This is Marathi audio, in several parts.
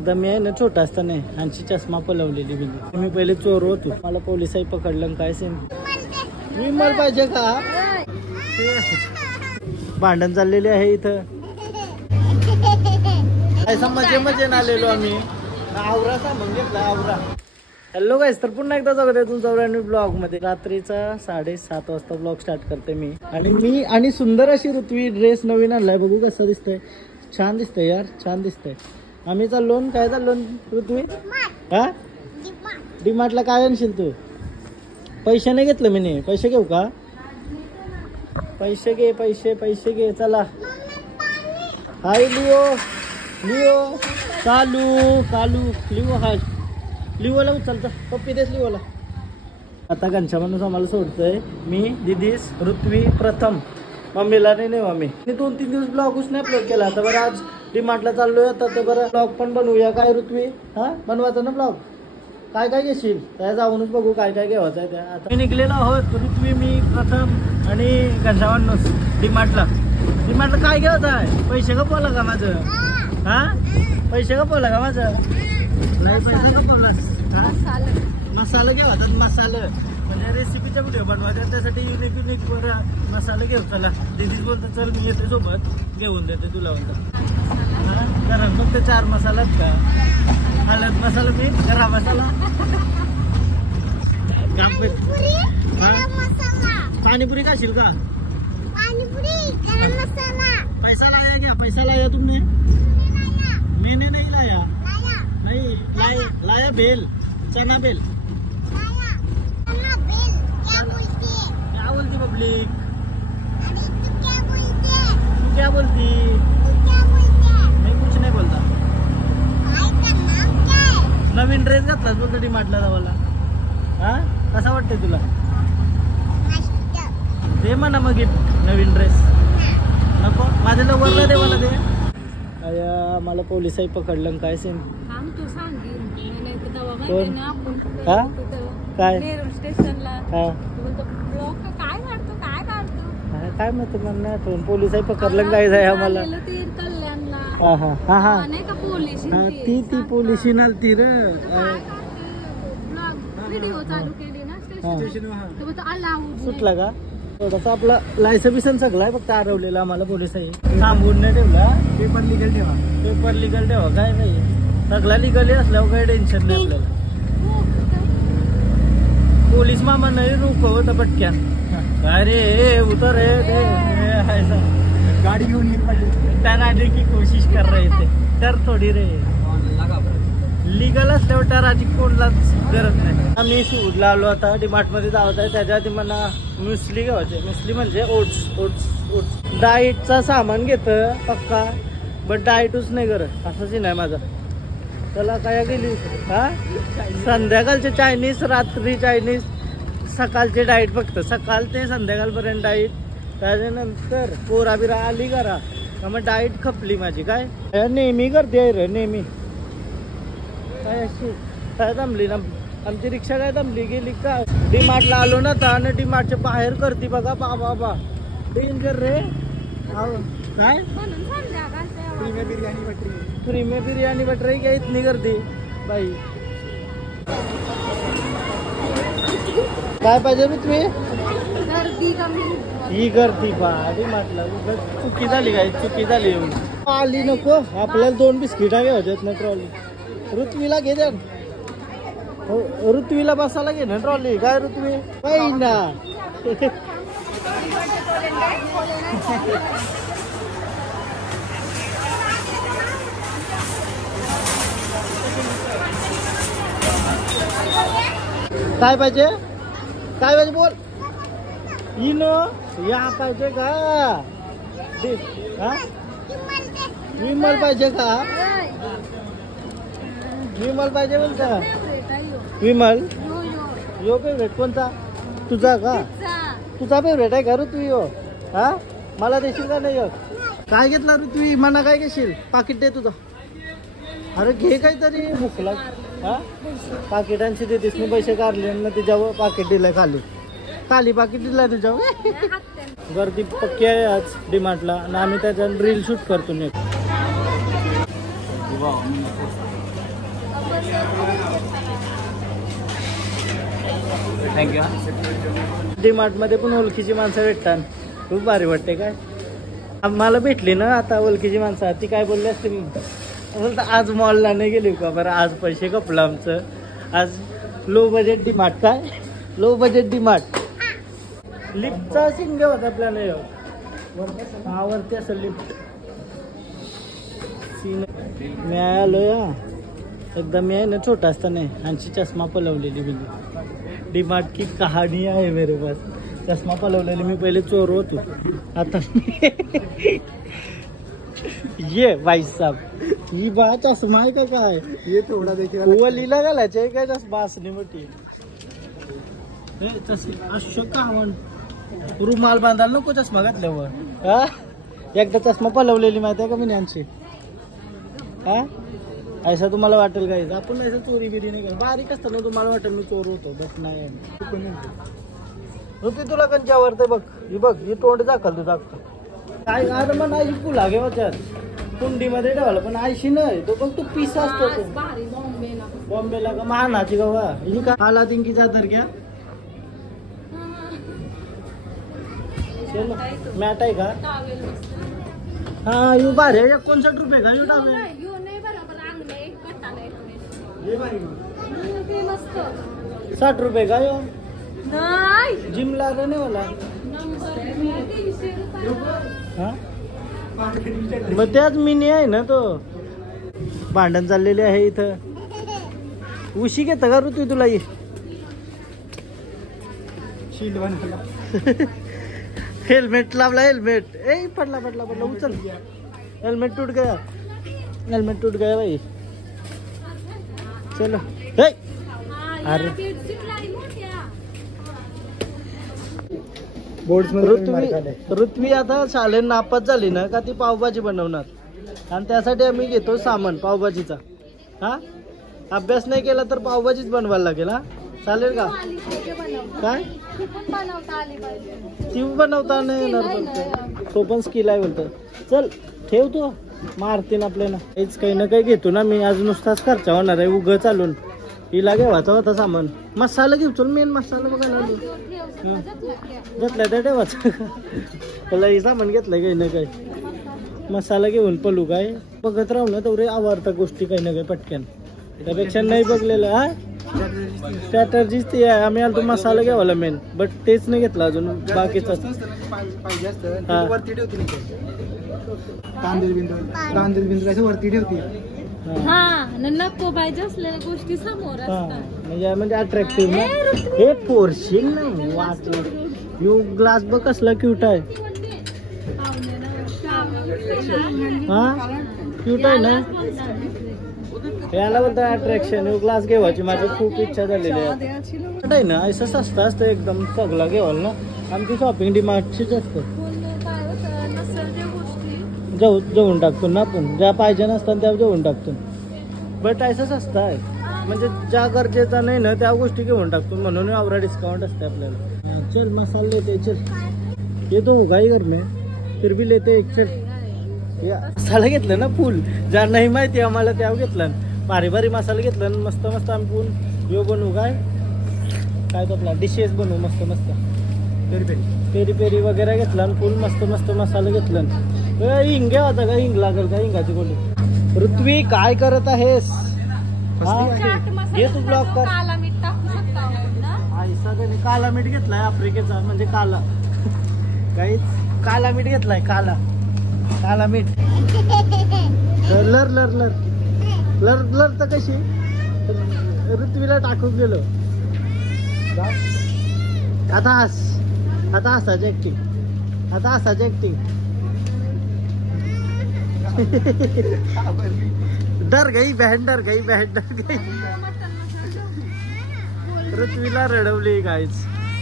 एकदा मी आहे ना छोटा असताना ह्यांची चष्मा पलवलेली मी पहिले चोर होतो, मला पोलिसांनी पकडलं. काय सेन विमल पाहिजे का? भांडण चाललेले आहे इथं. ऐसा मजे आलेलो आम्ही. आवरा सामान घेतला आवरा. हॅलो गाईस, तर पुन्हा एकदा स्वागत आहे तुमचं ब्लॉग मध्ये. रात्रीचा 7:30 वाजता ब्लॉग स्टार्ट करते मी आणि सुंदर अशी ऋत्वी ड्रेस नवीन आणलाय. बघू कसं दिसतंय. छान दिसतंय यार, छान दिसतंय. आम्ही चाललो. काय चाललो ऋत्वी? हा, डीमार्टला काय आणशील तू? पैसे नाही घेतलं मी. पैसे घेऊ का? पैसे घे, पैसे घे. चला. हाय लिओ कालू लिओ. हाय लिओला उचलता पप्पी देस लिओला. आता घनशा माणूस आम्हाला सोडतोय. मी, दिदीस, ऋत्वी, प्रथम. मम्मीला नाही मम्मी 2-3 दिवस ब्लॉगच नाही अपलोड केला. आता बरं आज डीमार्टला चाललोय. आता ते बरं ब्लॉग पण बनवूया. काय ऋत्वी? हा, बनवायचा ना ब्लॉग. काय घेशील? त्या जाऊनच बघू काय घ्यायचं आहे त्या. आता मी निघलेलो आहोत. ऋत्वी, मी, प्रथम आणि घनशा माणूस डीमार्टला काय घ्यायचं आहे? पैसे गपवला का माझं? हा, पैसे गपवला का माझं? नाही पैसे गपवला. मसाला घेऊ. मसाला म्हणजे रेसिपीच्या व्हिडिओ बनवायचा, त्यासाठी युनिक मसाला घेऊ. चला. दीदीच बोलतो चल मी येते सोबत, घेऊन देते तुला. कारण फक्त 4 मसालाच का? हळद मसाला, मी गरम मसाला, पाणीपुरी खाशील का? पैसा लाया तुमने? मैंने नहीं लाया. नहीं लाया बेल, चना बेल. क्या बोलती पब्लिक? तू क्या बोलती? मैं कुछ नहीं बोलता. नवीन ड्रेस घातलास बोलतो डीमार्टला जावाला. हा, कसा वाटतंय तुला? दे म्हणा मग गिफ्ट, नवीन ड्रेस. नको, माझ्या लवरला दे मला. दे. अया, मला पोलिसांनी पकडलं. काय सेन? हा, काय काय मग तुम्हाला आठवण? पोलिसांनी पकडलं काय जाय आम्हाला. हा ती पोलिसी नालती र. सुटला का? थोडासा आपला लायसन बिसन सगळा फक्त हरवलेला आम्हाला पोलिसांनी थांबवून नाही ठेवला. पेपर लिगल ठेवा. काय नाही, सगळा लिगली असल्यावर काही टेन्शन नाही आपल्याला. पोलीस मामा नाही रुकवत पटक्यान. काय रे उतर गाडी घेऊन टराने की कोशिश कर रहे थे. तर थोडी रे लिगल असल्यावर टराची कोणलाच गरज नाही. आम्ही सूडला आलो. आता डीमार्ट मध्ये जायचं आहे. त्याच्या आधी मला म्युस्ली घ्यायचे. म्युस्ली म्हणजे ओट्स. डाएटचा सामान घेतं पक्का, बट डाएटच नाही करत. असंच नाही माझा. त्याला काय गेली? हा, संध्याकाळचे चायनीज, रात्री चायनीज, सकाळचे डाएट. फक्त सकाळ ते संध्याकाळपर्यंत डाएट. त्याच्यानंतर पोरा बिरा आली करा मग डाएट खपली माझी. काय नेहमी करते रे नेहमी. काय अशी काय थांबली ना आमची रिक्षा? काय थांबली गेली का? डीमार्टला आलो ना तर, आणि डीमार्टच्या बाहेर करते बघा. बाबा डेंजर रे. काय फ्री में बिर्याणी बट रही क्या इतनी गर्दी बाई? काय पाहिजे मी तुम्ही? ही गर्दी बाडी म्हटलं. चुकी झाली काय? चुकी झाली. आली नको आपल्याला 2 बिस्किटा घ्यायच्यात ना. ट्रॉली ऋत्वीला घे द्या. ऋत्वीला बसायला घे ना ट्रॉली. काय ऋत्वी काही ना. काय पाहिजे? काय पाहिजे बोल. इनो या पाहिजे का? हा, विमल पाहिजे का? विमल पाहिजे बोलता. विमल यो फेवरेट कोणता तुझा का? तुझा फेवरेट आहे का ऋत्वी? हो. हा, मला देशील का नाही? काय घेतला ऋत्वी? मना काय घेशील? पाकिट दे तुझं. अरे घे काहीतरी. भुकला. हा, पाकिटांशी देतेस मी पैसे काढले ना. तिच्यावर पाकिट दिलंय. खाली पाकिट दिलाय तुझ्यावर. गर्दी पक्की आहे आज डीमार्टला. आणि आम्ही त्याच्यात रील शूट करतो. थँक्यू. डीमार्ट मध्ये पण ओळखीची माणसं भेटतात, खूप भारी वाटते. काय आम्हाला भेटली ना आता ओळखीची माणसं, ती काय बोलली असते बोलता आज मॉलला नाही गेली का बरं, आज पैसे कपलं आमचं. आज लो बजेट डीमार्ट. काय लो बजेट डीमार्ट. लिफ्टचा सिंग होता आपल्याला. हा वरती असं लिफ्ट सीन. मी आलो या एकदा, मी आहे ना छोटा असताना ह्यांची चष्मा पलवलेली म्हणजे डीमार्ट की कहाणी आहे मेरे पास. चष्मा पलवलेली मी पहिले चोर होतो, आता ये भाई साहब ही बा चष्मा आहे का काय, ये थोडा देखील वलीला घालायचे काय चष्मा असणे मोठी तशी अशोक कावण. रुमाल बांधायला नको चष्मा घातल्यावर. हा एकदा चष्मा पलवलेली माहिती आहे का मी यांची. हा ऐसा तुम्हाला वाटेल काय आपण ऐसा चोरी बिरी नाही करत. बारीक असताना तुम्हाला वाटेल मी चोर होतो, बस नाही रुपये तुला कंच्यावर ते बघ, ही बघ ही तोंड दाखल तुझा काय. अरे मग नाही फुला घे वाच्यात कुंडीमध्ये ठेवायला, पण आयशी नाही तो, पण तू पिसा असतो तो. बॉम्बेला का महानाची गवा ही का आला तिंकी चादर घ्या. चलो मॅट आहे का. हा यू बारे 59 रुपये का यू टावेल. 60 रुपये का यो जिमला रहने वाला. हा मग त्याच मिनी आहे ना तो. भांडण चाललेले आहे इथं. उशी घेता का ऋतू तुला ये हेल्मेट लावला. हेल्मेट ए पडला पडला पडला उचल. हेल्मेट टूट गया, हेल्मेट टूट गया भाई. चलो अरे ऋत्वी आता शाळेत नापास झाली ना का ती पावभाजी बनवणार, आणि त्यासाठी आम्ही घेतो सामान पावभाजीचा. हा अभ्यास नाही केला तर पावभाजीच बनवायला लागेल. हा चालेल का. काय ती बनवता नाही येणार, तो पण स्किल आहे बोलतो. चल ठेव तू मारतीन आपल्याला. हेच काही ना काही घेतो ना मी. आज नुसताच खर्च होणार आहे उगं चालून. हिला घेवायचा होता सामान. मसाला घेऊ चल, मेन मसाला बघायला घेतलाय त्या ठेवायचा. त्याला हे सामान घेतलंय काही ना काही. मसाला घेऊन पलू काय बघत राहू ना तेवढे आवडतात गोष्टी काही ना काही पटक्यान. त्यापेक्षा नाही बघलेलं. हा स्ट्रॅटर्जीच ती आहे. आम्ही आलो मसाला घ्यावाला मेन, बट तेच नाही घेतला अजून. बाकीचा वरती ठेवते. नको पाहिजे असलेल्या गोष्टी समोर म्हणजे अट्रॅक्टिव्ह ना. हे पोरशील ना वाटलं. यू ग्लास बघ कसला क्यूट आहे. हा क्यूट आहे ना. याला बोलतो अट्रॅक्शन. यू ग्लास घेवायची माझी खूप इच्छा झालेली आहे ना. असं सस्ता असतं एकदम सगळा घेवाल ना. आमची शॉपिंग डीमार्टचीच असतं. जेवून टाकतो ना आपण. ज्या पाहिजे नसतात त्या जेवून टाकतो. बट असंच असतं आहे म्हणजे ज्या गरजेचा नाही ना त्या गोष्टी घेऊन टाकतो. म्हणून आवरा डिस्काउंट असते आपल्याला. चल मसाला लेते. चल ये तो होगा ही घर में फिर भी लेते एक. चल मसाला घेतलं ना फुल. ज्या नाही माहिती आम्हाला त्या घेतलं. भारी भारी मसाला घेतला मस्त मस्त. आम्ही पण यो बनवू काय तो आपला डिशेस बनवू मस्त मस्त. पेरी पेरी वगैरे घेतला आणि फुल मस्त मस्त मसाला घेतला. हिंग होता का. हिंग लागेल का हिंगाची गोळी. ऋत्वी काय करत आहेस. ये तू ब्लॉक कर. काला मीठ घेतलाय आफ्रिकेचा म्हणजे काला. काहीच काला मीठ घेतलाय. काला मीठ. लर लर लर लर लर तर कशी ऋत्वीला टाकून गेलो. आता हसायची ऍक्टिंग. आता हसायची ऍक्टिंग. डर गई बहन डर गई. ऋत्वीला रडवली गाईच.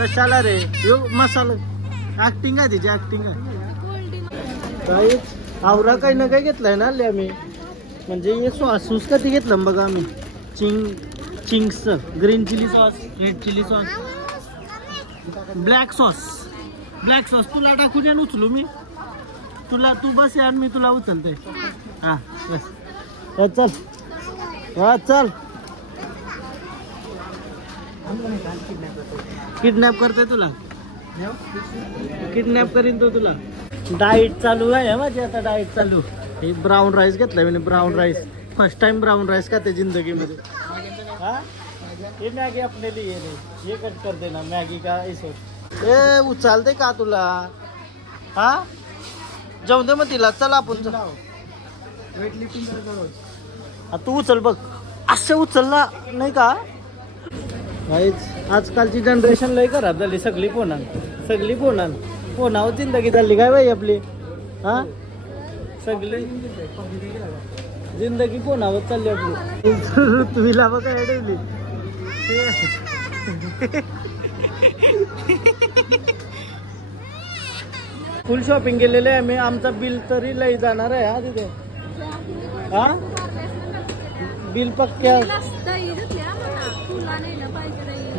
कशाला रे यो मसाला ऍक्टिंग आहे तिची. ऍक्टिंग आहे काहीच. आवरा काही ना काही घेतलाय ना आले आम्ही. म्हणजे हे सॉस कधी घेतलं बघा आम्ही. Ching's green chilli sauce, red chilli sauce, black sauce तुला टाकू दे उचलू मी. तुला तू बस यार मी तुला उचलते. हा बस चल. हा चल किडनॅप करते तुला, किडनॅप करीन तो तुला. डाएट चालू आहे माझी आता, डाएट चालू. हे ब्राउन राईस घेतलाय मैंने, brown rice. First time brown rice खाते जिंदगी में. हाँ ये मैगी अपने लिए नहीं, ये कट कर देना मैगी का इस ए उचलते का तुला. हा जाऊ दे मग तिला. चल आपण वेट लिफ्टिंग करतो रोज. तू उचल बघ, असं उचलला नाही का. आजकालची जनरेशन लय खराब झाली. सगळी फोनावर जिंदगी झाली काय बाई आपली. हा सगळी जिंदगी फोनावर चालली आपली. ऋतुला बघा अडवली. फुल शॉपिंग केलेलं आहे आम्ही. आमचा बिल तरी लई जाणार आहे. हा तिथे हा बिल पक्क्या.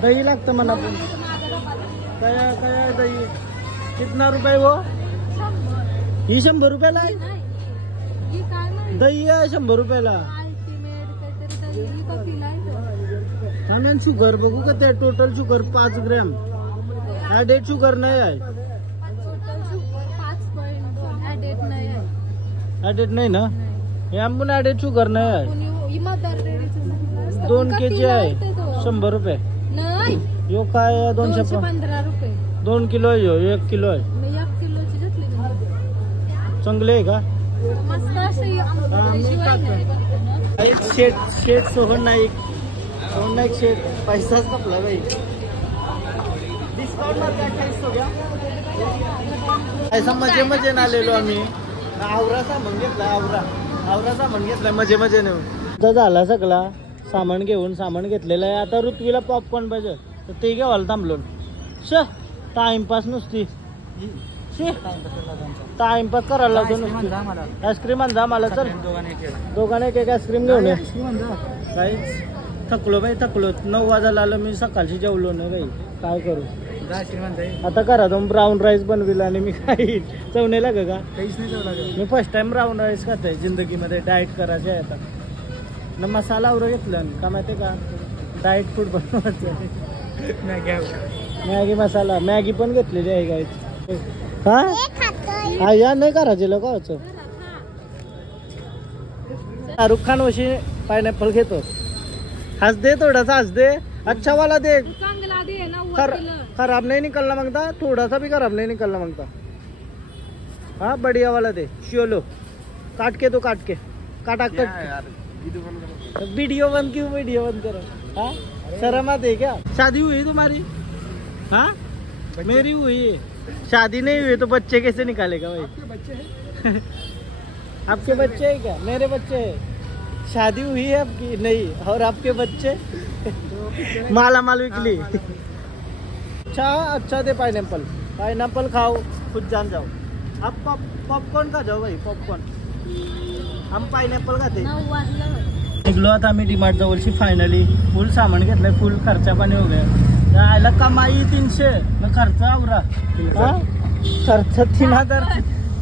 दही लागतं म्हणा. पण काय दही कितना रुपये वो. ही 100 रुपयाला आहे दही आहे. 100 रुपयाला. आणि शुगर बघू का ते. Total sugar 5 gram. Added sugar नाही आहे. ऍडेड नाही ना. हे आंबून ऍडेड शुगर नाही आहे. 2 kg आहे 100 रुपये. यो काय 215 रुपये. 2 किलो आहे. 1 किलो आहे. चांगले आहे का. शेठ सोहन नाईक शेठ पैसाच कपला बाई. डिस्काउंट मध्ये 2800 घ्या. ऐसा मजे आलेलो आम्ही. आवरा सामान घेतला. आवरा सामान घेतलाय मजे ने. झाला सगळा सामान घेतलेलं आहे. आता ऋत्वीला पॉपकॉर्न पाहिजे तर ते घेवायला थांबलो. टाइमपास नुसती. टाइमपास करायला लागतो नुसती. आईस्क्रीम आणजा आम्हाला. चल दोघांना एक आईस्क्रीम घेऊन ये. काहीच थकलो बाई, थकलो. 9 वाजायला आलो मी. सकाळची जेवलो नाही बाई. काय करू आता. करा तो ब्राऊन राईस बनविला आणि मी खाईन. चवणे लाग का. मी फर्स्ट टाइम ब्राऊन राईस खाते जिंदगीमध्ये. डाएट करायचे आहे आता. न मसाला आवरं घेतलं का माहितीये का. डाएट फूड बनवायचं. मॅगी मसाला. मॅगी पण घेतलेली आहे गाईच. हा या नाही करायचे लोक. शाहरुख खान वशी पायनॅपल घेतो. हंस दे थोडासा, हंस दे. अच्छा वाला दे. खराब नहीं निकलना मांगता. थोड़ा सा भी खराब नहीं निकलना मांगता. हाँ बढ़िया वाला दे. चलो काट के. काटा वीडियो बंद क्यों. वीडियो बंद करो. हाँ शर्म आती है क्या. शादी हुई तुम्हारी. हाँ मेरी हुई है. शादी नहीं हुई तो बच्चे कैसे निकालेगा भाई. आपके बच्चे है क्या. मेरे बच्चे है. शादी हुई है आपकी नहीं. और आपके बच्चे माला माल विकली. अच्छा दे पाइनएप्पल खाओ. खुद जान जाओ. आप पॉपकॉर्न खा जाओ भाई. पॉपकॉर्न. हम पाइनएप्पल खाते. निघलो आता आम्ही डीमार्ट जवळची. फायनली फुल सामान घेतलंय. फुल खर्चा पाणी हो गया. यायला कमाई 300 न खर्च आवरा. खर्च 3000.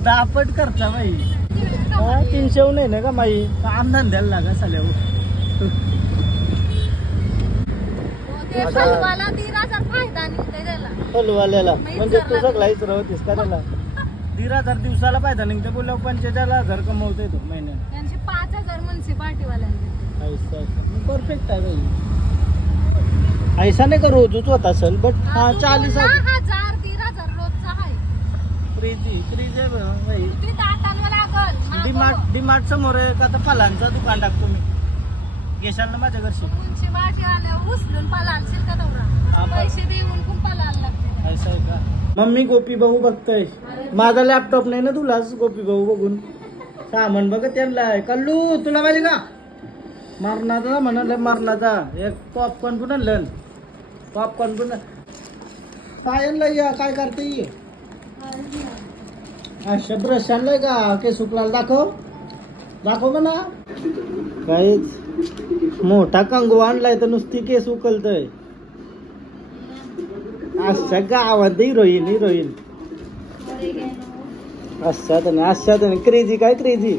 दापट खर्चा बाई. 300 नाही ना कमाई. काम धंद्याला लागा साल्यावर. फलवाल्याला म्हणजे तू सगळा इसरा होतीस का त्याला. 1,500 दिवसाला फायदा निघते. बोललो 45,000 कमवतोय तो महिन्यात. 5,000 म्युन्सिपाल्टीवाल्यांचे. परफेक्ट आहे भाई. ऐसा नाही का रोजच होत असेल. बट हा 40,000 1,000-1,500 रोजचा आहे. फ्रीज आहे भाई. डीमार्ट समोर आहे का. तर फलांचं दुकान टाकतो मी. घेशाल ना माझ्या घरशी. उचलून पालाल का तेवढा. पैसे देऊन खूप पालायला लागते. असं आहे का. मम्मी गोपी भाऊ बघतय. माझा लॅपटॉप नाही ना तुलाच. गोपी भाऊ बघून सामान बघ. त्यांना कल्लू तुला माहिती का. मरणाचा म्हणाल. मरणाचा एक पॉपकॉर्न पण आणलं. पॉपकॉर्न पण पायांना या. काय करते ये. अशा ब्रश आणलाय का. केस सुकलाल. दाखव म्हणा. काहीच मोठा कंगवा आणलाय तर नुसती केस उकलतय. अशा गावात हिरोईन. अशा क्रेझी काय क्रेझी.